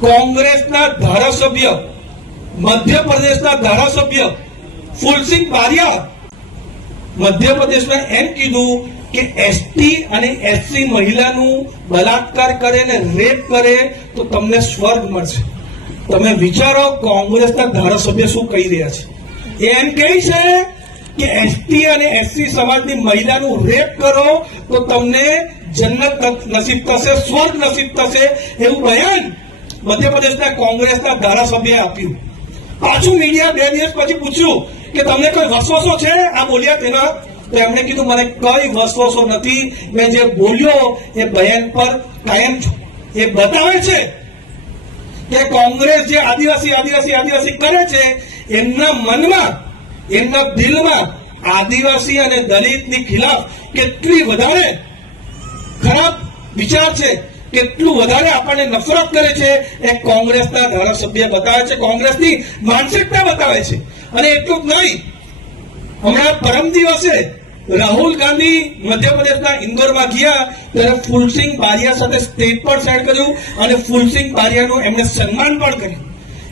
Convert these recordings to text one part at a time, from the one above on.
કોંગ્રેસના ધારાસભ્ય, મધ્યપ્રદેશના ધારાસભ્ય ફુલસિંહ બારિયા મધ્યપ્રદેશમાં એમ કીધું કે એસટી અને એસસી મહિલાનું બલાત્કાર કરે ને રેપ કરે તો તમને સ્વર્ગ મળશે. તમે વિચારો કોંગ્રેસના ધારાસભ્ય શું કહી રહ્યા છે. એમ કહે છે કે એસટી અને એસસી સમાજની મહિલાનું રેપ કરો તો તમને જન્નત નસીબ થશે, સ્વર્ગ નસીબ થશે, એવું બયાન મધ્યપ્રદેશના કોંગ્રેસના ધારાસભ્યએ આપ્યું. પાછું મીડિયા 2 દિવસ પછી પૂછ્યું કે તમને કોઈ વસવસો છે આ બોલ્યા તેના, તો એમણે કીધું મને કઈ વસવસો નથી, મેં જે બોલ્યો એ બયાન પર કાયમ છું. એ બતાવે છે કે કોંગ્રેસ જે આદિવાસી આદિવાસી આદિવાસી કરે છે એમના મનમાં, એમના દિલમાં આદિવાસી અને દલિતની ખિલાફ કેટલી વધારે ખરાબ વિચાર છે, કેટલું વધારે આપણને નફરત કરે છે એ કોંગ્રેસના ધારાસભ્ય બતાવે છે, કોંગ્રેસની માનસિકતા બતાવે છે. અને એટલું જ નહીં, હમણાં પરમ દિવસે રાહુલ ગાંધી મધ્યપ્રદેશના ઇન્દોરમાં ગયા ત્યારે ફુલસિંહ બારિયા સાથે સ્ટેજ પર સાઈડ કર્યું અને ફુલસિંહ બારિયાનું એમને સન્માન પણ કર્યું.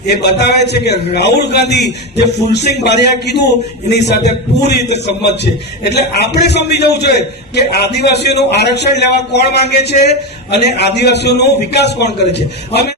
એ બતાવે છે કે રાહુલ ગાંધી જે ફુલસિંહ બારિયા કીધું એની સાથે પૂરી રીતે સંમત છે. એટલે આપણે સમજી જવું જોઈએ કે આદિવાસીઓનું આરક્ષણ લેવા કોણ માંગે છે અને આદિવાસીઓનો વિકાસ કોણ કરે છે. અમે